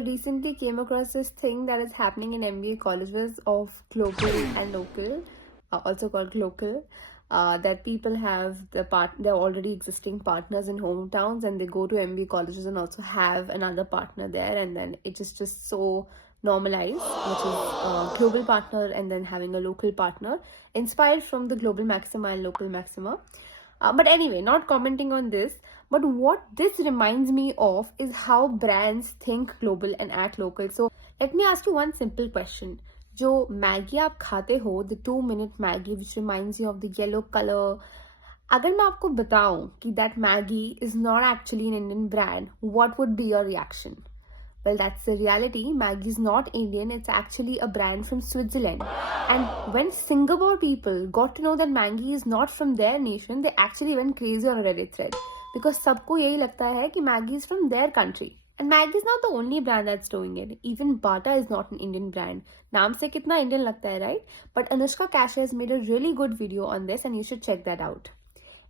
recently came across this thing that is happening in MBA colleges of global and local, also called local, that people have they're already existing partners in hometowns and they go to MBA colleges and also have another partner there, and then it is just so normalized, which is a global partner and then having a local partner, inspired from the global maxima and local maxima. But anyway, not commenting on this. But what this reminds me of is how brands think global and act local. So let me ask you one simple question. जो Maggi आप खाते हो, the 2-minute Maggi which reminds you of the yellow color, अगर मैं आपको बताऊं कि that Maggi is not actually an Indian brand, what would be your reaction? Well, that's the reality. Maggi is not Indian, it's actually a brand from Switzerland. And when Singapore people got to know that Maggi is not from their nation, they actually went crazy on a Reddit thread. Because सबको यही लगता है कि Maggi is from their country. And Maggi is not the only brand that's doing it. Even Bata is not an Indian brand. नाम से कितना Indian लगता है, right? But Anushka Kashyap has made a really good video on this and you should check that out.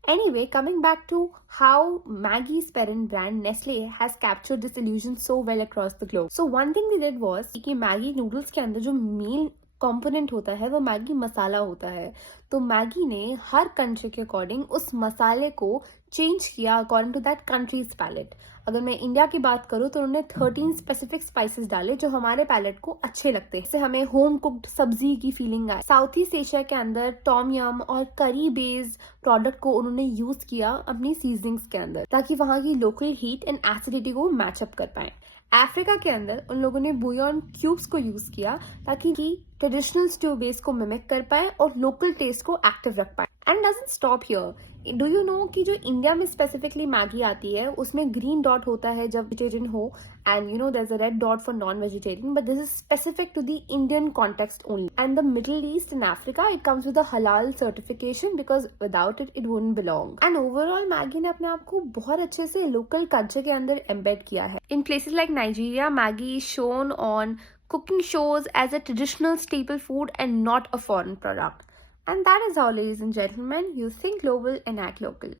Anyway, coming back to how Maggie's parent brand Nestle has captured this illusion so well across the globe. So one thing they did was कि Maggi noodles के अंदर जो main component होता है वो Maggi मसाला होता है. तो मैगी ने हर कंट्री के अकॉर्डिंग उस मसाले को चेंज किया according to that country's palate. अगर मैं इंडिया की बात करूँ तो उन्होंने 13 स्पेसिफिक स्पाइसेस डाले जो हमारे पैलेट को अच्छे लगते हैं. इससे हमें होम कुक्ड सब्जी की फीलिंग आए. साउथ ईस्ट एशिया के अंदर टॉम यम और करी बेस्ड प्रोडक्ट को उन्होंने यूज किया अपनी सीजनिंग्स के अंदर ताकि वहां की लोकल हीट एंड एसिडिटी को मैचअप कर पाए. अफ्रीका के अंदर उन लोगों ने बुयोन क्यूब्स को यूज किया ताकि ट्रेडिशनल स्ट्यू बेस को मिमिक कर पाए और लोकल टेस्ट को एक्टिव रख पाए. And doesn't stop here. Do you know कि जो इंडिया में स्पेसिफिकली मैगी आती है उसमें ग्रीन डॉट होता है जब वेजिटेरियन हो, and you know there is a red dot for non vegetarian, but this is specific to the Indian context only. And the Middle East and Africa it comes with a halal certification because without it it wouldn't belong. And overall Maggi ने अपने आप को बहुत अच्छे से local culture के अंदर embed किया है. In places like Nigeria, Maggi shown on cooking shows as a traditional staple food and not a foreign product. And that is how, ladies and gentlemen, you think global and act local.